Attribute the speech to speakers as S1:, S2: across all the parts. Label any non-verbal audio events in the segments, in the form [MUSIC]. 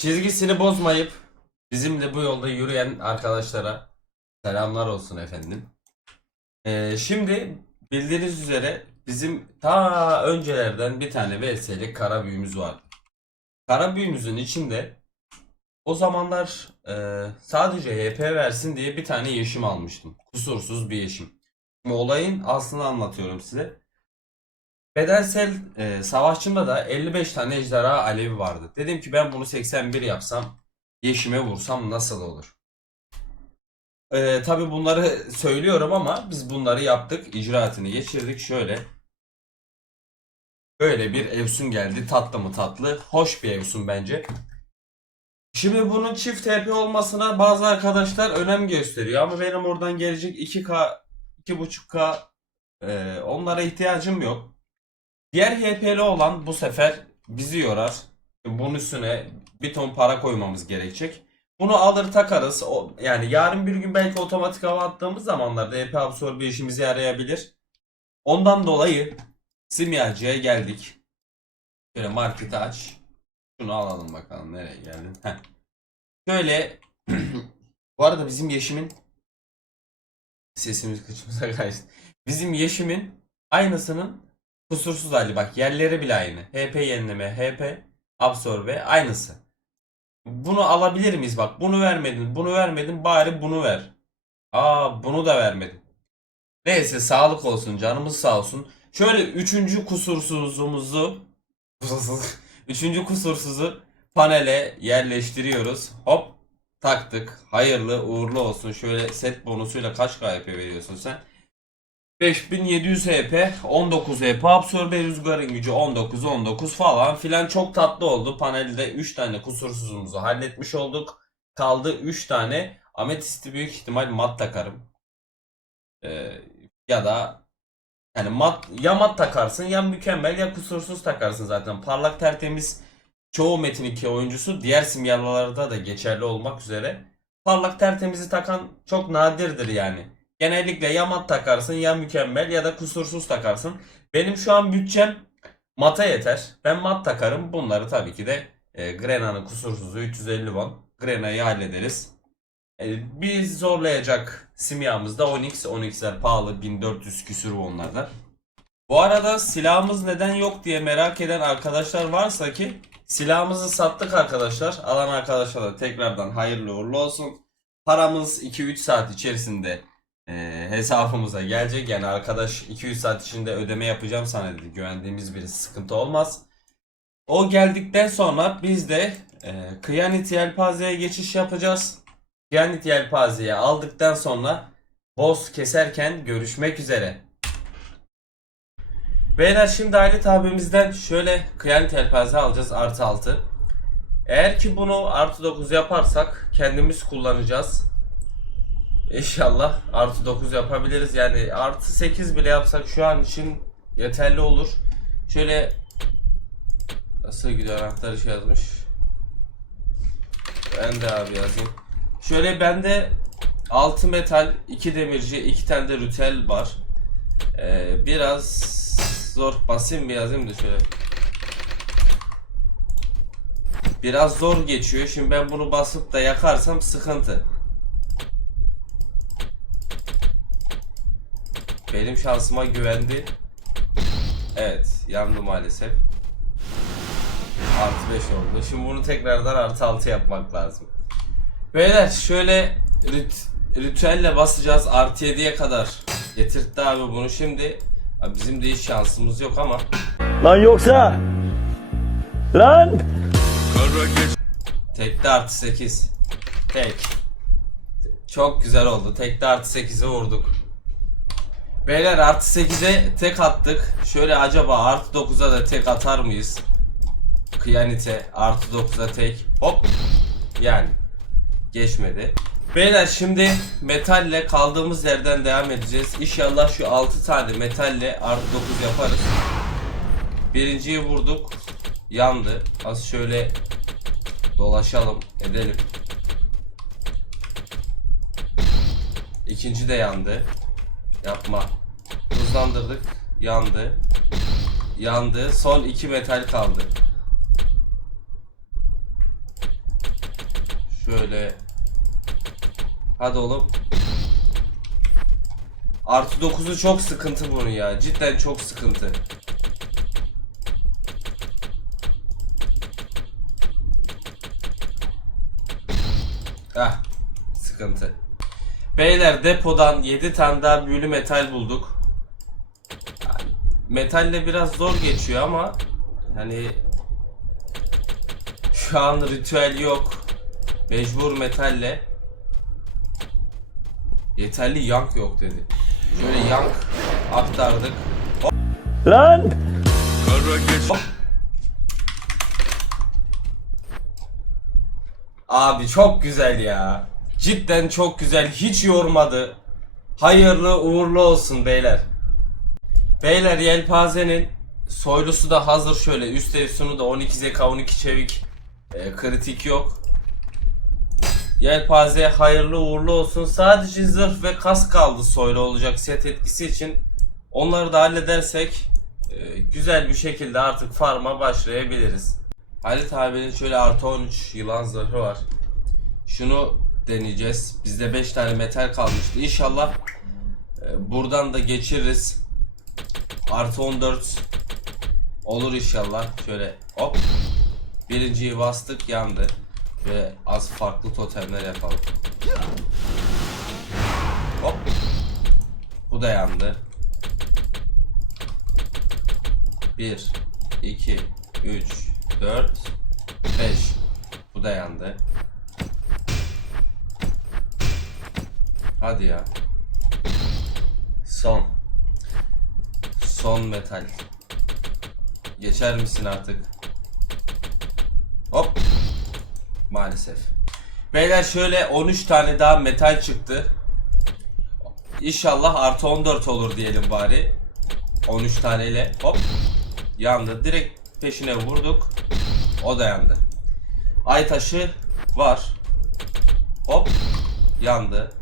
S1: Çizgisini bozmayıp bizimle bu yolda yürüyen arkadaşlara selamlar olsun efendim. Ee, şimdi bildiğiniz üzere bizim ta öncelerden bir tane VS'lik kara büyümüz vardı. Kara büyümüzün içinde o zamanlar e, sadece HP versin diye bir tane yeşim almıştım. Kusursuz bir yeşim. Şimdi olayın aslını anlatıyorum size. Bedensel e, savaşçımda da 55 tane ejderha alevi vardı. Dedim ki ben bunu 81 yapsam, yeşime vursam nasıl olur? E, Tabi bunları söylüyorum ama biz bunları yaptık. icraatını geçirdik. Şöyle. Böyle bir Evsun geldi. Tatlı mı tatlı. Hoş bir Evsun bence. Şimdi bunun çift TP olmasına bazı arkadaşlar önem gösteriyor. Ama benim oradan gelecek 2K, 2.5K e, onlara ihtiyacım yok. Diğer HP'li olan bu sefer bizi yorar. Bunun üstüne bir ton para koymamız gerekecek. Bunu alır takarız. O, yani yarın bir gün belki otomatik hava attığımız zamanlarda HP absorbe işimize yarayabilir. Ondan dolayı simyacıya geldik. Şöyle marketi aç. Şunu alalım bakalım nereye geldin. Heh. Şöyle [CLEARS THROAT] bu arada bizim Yeşim'in sesimiz kıçımıza kaçtı. Bizim Yeşim'in aynısının kusursuz hali bak yerleri bile aynı. HP yenileme, HP absorbe aynısı. Bunu alabilir miyiz bak bunu vermedin bunu vermedin bari bunu ver. Aa bunu da vermedin. Neyse sağlık olsun canımız sağ olsun. Şöyle üçüncü kusursuzumuzu [LAUGHS] üçüncü kusursuzu panele yerleştiriyoruz. Hop taktık. Hayırlı uğurlu olsun. Şöyle set bonusuyla kaç KP veriyorsun sen? 5700 HP, 19 HP absorbe rüzgarın gücü 19 19 falan filan çok tatlı oldu. Panelde 3 tane kusursuzumuzu halletmiş olduk. Kaldı 3 tane ametisti büyük ihtimal mat takarım. Ee, ya da yani mat ya mat takarsın ya mükemmel ya kusursuz takarsın zaten. Parlak tertemiz çoğu Metin 2 oyuncusu diğer simyalarda da geçerli olmak üzere. Parlak tertemizi takan çok nadirdir yani. Genellikle ya mat takarsın ya mükemmel ya da kusursuz takarsın. Benim şu an bütçem mata yeter. Ben mat takarım. Bunları tabii ki de e, Grena'nın kusursuzu 350 won. Grena'yı hallederiz. E, biz zorlayacak simyamız da Onyx. Onyx'ler pahalı 1400 küsür onlardan. Bu arada silahımız neden yok diye merak eden arkadaşlar varsa ki silahımızı sattık arkadaşlar. Alan arkadaşlara tekrardan hayırlı uğurlu olsun. Paramız 2-3 saat içerisinde e, hesabımıza gelecek. Yani arkadaş 200 saat içinde ödeme yapacağım sana dedi. Güvendiğimiz bir sıkıntı olmaz. O geldikten sonra biz de e, Kıyanet Yelpaze'ye geçiş yapacağız. Kıyanet Yelpaze'yi aldıktan sonra boss keserken görüşmek üzere. Beyler şimdi Halit abimizden şöyle Kıyanet Yelpaze alacağız artı 6. Eğer ki bunu artı 9 yaparsak kendimiz kullanacağız. İnşallah artı 9 yapabiliriz. Yani artı 8 bile yapsak şu an için yeterli olur. Şöyle nasıl gidiyor anahtar işi yazmış. Ben de abi yazayım. Şöyle bende 6 metal, 2 demirci, 2 tane de rütel var. Ee, biraz zor basayım bir yazayım da şöyle. Biraz zor geçiyor. Şimdi ben bunu basıp da yakarsam sıkıntı. Benim şansıma güvendi. Evet, yandı maalesef. Artı 5 oldu. Şimdi bunu tekrardan artı 6 yapmak lazım. Beyler şöyle rit ritüelle basacağız artı 7'ye kadar. Getirtti abi bunu şimdi. Abi bizim de hiç şansımız yok ama.
S2: Lan yoksa lan
S1: Tekte artı 8. Tek. Çok güzel oldu. Tekte artı 8'e vurduk. Beyler artı 8'e tek attık. Şöyle acaba artı 9'a da tek atar mıyız? Kıyanite artı 9'a tek. Hop. Yani. Geçmedi. Beyler şimdi metalle kaldığımız yerden devam edeceğiz. İnşallah şu 6 tane metalle artı 9 yaparız. Birinciyi vurduk. Yandı. Az şöyle dolaşalım edelim. İkinci de yandı. Yapma. Hızlandırdık. Yandı. Yandı. Son iki metal kaldı. Şöyle. Hadi oğlum. Artı 9'u çok sıkıntı bunun ya. Cidden çok sıkıntı. Ah, sıkıntı. Beyler depodan 7 tane daha büyülü metal bulduk. Metalle biraz zor geçiyor ama hani şu an ritüel yok. Mecbur metalle. Yeterli yank yok dedi. Şöyle yank aktardık.
S2: Lan!
S1: Abi çok güzel ya. Cidden çok güzel. Hiç yormadı. Hayırlı uğurlu olsun beyler. Beyler yelpazenin soylusu da hazır şöyle. Üst üstünü de 12 zeka 12 çevik. E, kritik yok. Yelpaze hayırlı uğurlu olsun. Sadece zırh ve kas kaldı soylu olacak set etkisi için. Onları da halledersek e, güzel bir şekilde artık farma başlayabiliriz. Halit abinin şöyle artı 13 yılan zırhı var. Şunu deneyeceğiz. Bizde 5 tane metal kalmıştı. İnşallah e, buradan da geçiririz. Artı 14 olur inşallah. Şöyle hop. Birinciyi bastık yandı. Şöyle az farklı totemler yapalım. Hop. Bu da yandı. 1 2 3 4 5 Bu da yandı. Hadi ya. Son. Son metal. Geçer misin artık? Hop. Maalesef. Beyler şöyle 13 tane daha metal çıktı. İnşallah artı 14 olur diyelim bari. 13 taneyle hop yandı. Direkt peşine vurduk. O da yandı. Ay taşı var. Hop yandı.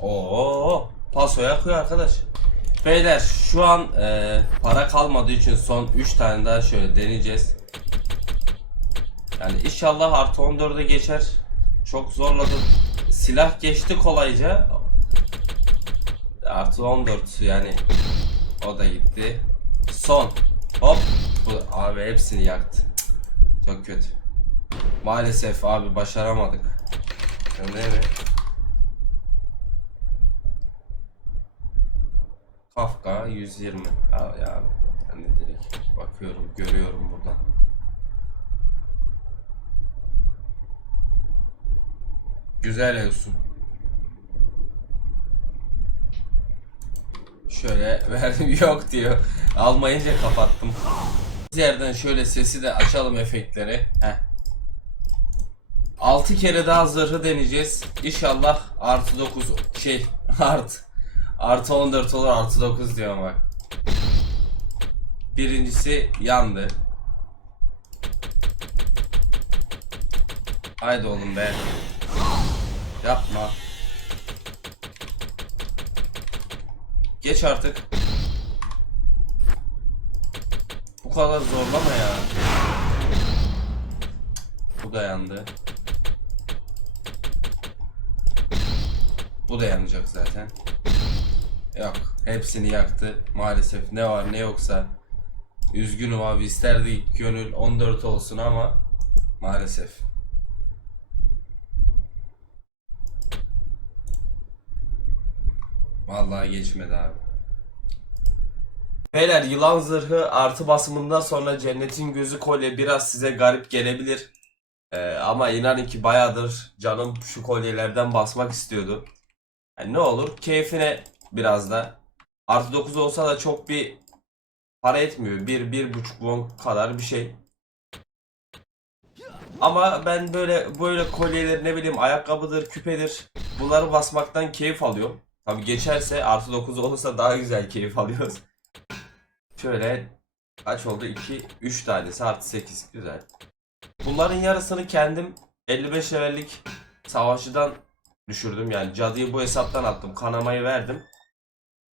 S1: Oo paso yakıyor arkadaş. Beyler şu an e, para kalmadığı için son 3 tane daha şöyle deneyeceğiz. Yani inşallah artı 14'e geçer. Çok zorladım. Silah geçti kolayca. Artı 14 yani o da gitti. Son. Hop. Bu abi hepsini yaktı. Çok kötü. Maalesef abi başaramadık. Ya ne mi? Kafka 120. Ha ya ben de direkt bakıyorum, görüyorum buradan. Güzel olsun. Şöyle [LAUGHS] verdim yok diyor. Almayınca kapattım. Yerden şöyle sesi de açalım efektleri. Heh. 6 kere daha zırhı deneyeceğiz. İnşallah artı 9 şey [LAUGHS] artı artı 14 olur artı 9 diyorum bak. Birincisi yandı. Haydi oğlum be. Yapma. Geç artık. Bu kadar zorlama ya. Bu da yandı. Bu da yanacak zaten. Yok. Hepsini yaktı. Maalesef ne var ne yoksa. Üzgünüm abi isterdik gönül 14 olsun ama maalesef. Vallahi geçmedi abi. Beyler yılan zırhı artı basımından sonra cennetin gözü kolye biraz size garip gelebilir. Ee, ama inanın ki bayağıdır canım şu kolyelerden basmak istiyordu. Yani ne olur keyfine biraz da. Artı 9 olsa da çok bir para etmiyor. 1 bir, buçuk won kadar bir şey. Ama ben böyle böyle kolyeler ne bileyim ayakkabıdır, küpedir bunları basmaktan keyif alıyorum. Tabi geçerse artı 9 olursa daha güzel keyif alıyoruz. Şöyle kaç oldu? 2 3 tanesi artı 8 güzel. Bunların yarısını kendim 55 levellik savaşçıdan düşürdüm. Yani cadıyı bu hesaptan attım. Kanamayı verdim.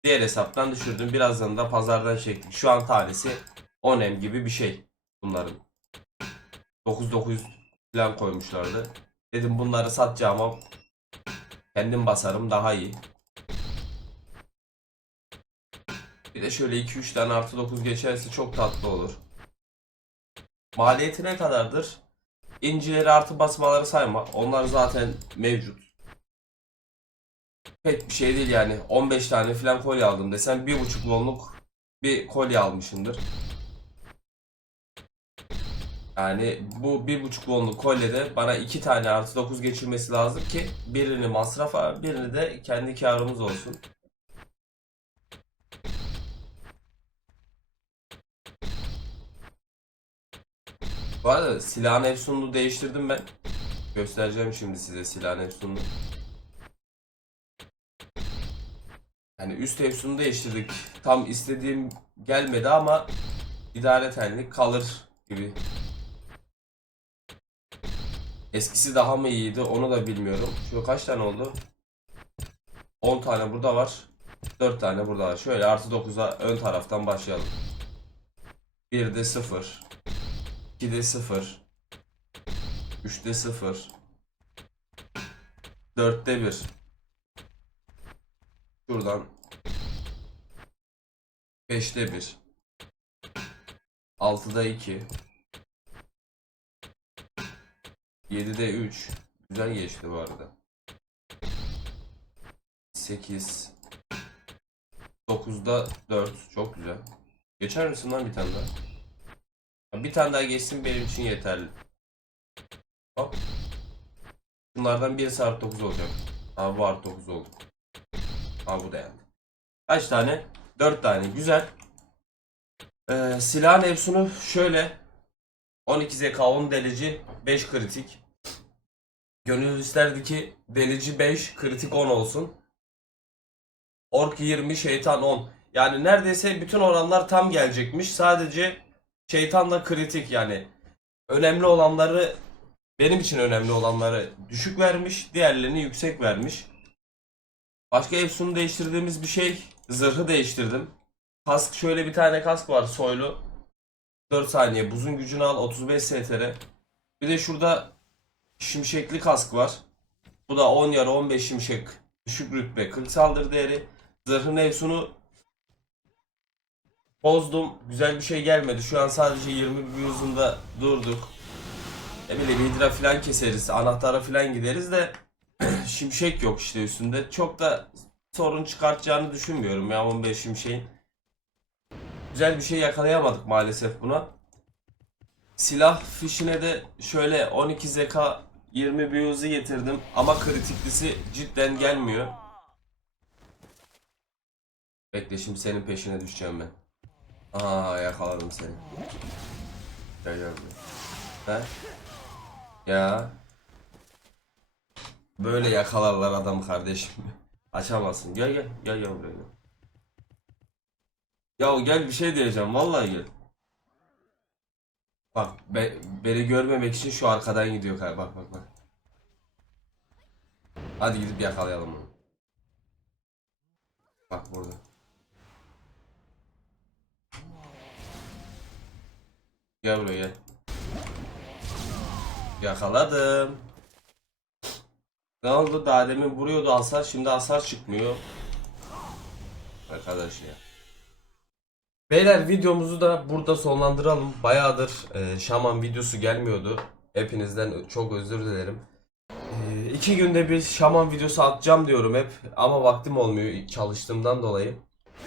S1: Diğer hesaptan düşürdüm. Birazdan da pazardan çektik. Şu an tanesi 10 em gibi bir şey bunların. 9900 falan koymuşlardı. Dedim bunları satacağıma kendim basarım daha iyi. Bir de şöyle 2-3 tane artı 9 geçerse çok tatlı olur. Maliyeti ne kadardır? İncileri artı basmaları sayma. Onlar zaten mevcut. Pek bir şey değil yani. 15 tane falan kolye aldım desem 1.5 lonluk bir kolye almışımdır. Yani bu bir buçuk lonluk kolyede bana iki tane artı 9 geçirmesi lazım ki birini masrafa birini de kendi karımız olsun. Bu arada silahın efsununu değiştirdim ben. Göstereceğim şimdi size silahın efsununu. Yani üst efsununu değiştirdik. Tam istediğim gelmedi ama idaretenlik kalır gibi. Eskisi daha mı iyiydi onu da bilmiyorum. Şu kaç tane oldu? 10 tane burada var. 4 tane burada var. Şöyle artı 9'a ön taraftan başlayalım. 1'de 0. 2'de 0. 3'te 0. 4'te 1. Şuradan 5'te 1. 6'da 2. 7'de 3. Güzel geçti bu arada. 8. 9'da 4. Çok güzel. Geçer misin lan bir tane daha? Bir tane daha geçsin benim için yeterli. Hop. Bunlardan birisi artı 9 olacak. Aa bu artı 9 oldu. Aa bu da yani. Kaç tane? 4 tane. Güzel. Ee, silahın efsunu şöyle. 12 zeka 10 delici 5 kritik. Gönül isterdi ki delici 5 kritik 10 olsun. Ork 20 şeytan 10. Yani neredeyse bütün oranlar tam gelecekmiş. Sadece şeytanla kritik yani. Önemli olanları benim için önemli olanları düşük vermiş. Diğerlerini yüksek vermiş. Başka efsunu değiştirdiğimiz bir şey. Zırhı değiştirdim. Kask şöyle bir tane kask var soylu. 4 saniye. Buzun gücünü al 35 STR. Bir de şurada şimşekli kask var. Bu da 10 yarı 15 şimşek. Düşük rütbe 40 saldırı değeri. Zırhın efsunu bozdum. Güzel bir şey gelmedi. Şu an sadece 20 bir hızında durduk. Ne bileyim hidra falan keseriz. Anahtara falan gideriz de [CLEARS THROAT] şimşek yok işte üstünde. Çok da sorun çıkartacağını düşünmüyorum ya 15 şimşeğin. Güzel bir şey yakalayamadık maalesef buna. Silah fişine de şöyle 12 zeka 20 bir hızı getirdim ama kritiklisi cidden gelmiyor. Bekle şimdi senin peşine düşeceğim ben. Aa yakaladım seni. Gel gel. He? Ya. Böyle yakalarlar adam kardeşim. [LAUGHS] Açamazsın. Gel gel. Gel gel buraya. Ya gel bir şey diyeceğim. Vallahi gel. Bak be- beni görmemek için şu arkadan gidiyor. Bak bak bak. Hadi gidip yakalayalım onu. Bak burada. Gel buraya gel. Yakaladım. Ne oldu? Daha demin vuruyordu hasar, şimdi hasar çıkmıyor. Arkadaş ya. Beyler videomuzu da burada sonlandıralım. Bayağıdır e, şaman videosu gelmiyordu. Hepinizden çok özür dilerim. E, iki günde bir şaman videosu atacağım diyorum hep. Ama vaktim olmuyor çalıştığımdan dolayı.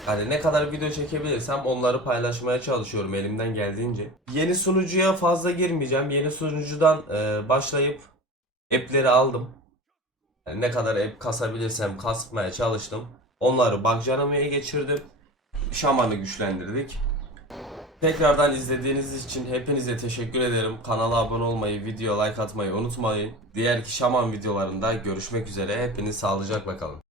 S1: Hani ne kadar video çekebilirsem onları paylaşmaya çalışıyorum elimden geldiğince. Yeni sunucuya fazla girmeyeceğim. Yeni sunucudan e, başlayıp app'leri aldım. Ne kadar app kasabilirsem kasmaya çalıştım. Onları Bugjanami'ye geçirdim. Şaman'ı güçlendirdik. Tekrardan izlediğiniz için hepinize teşekkür ederim. Kanala abone olmayı, video like atmayı unutmayın. Diğer ki Şaman videolarında görüşmek üzere. Hepiniz sağlıcakla kalın.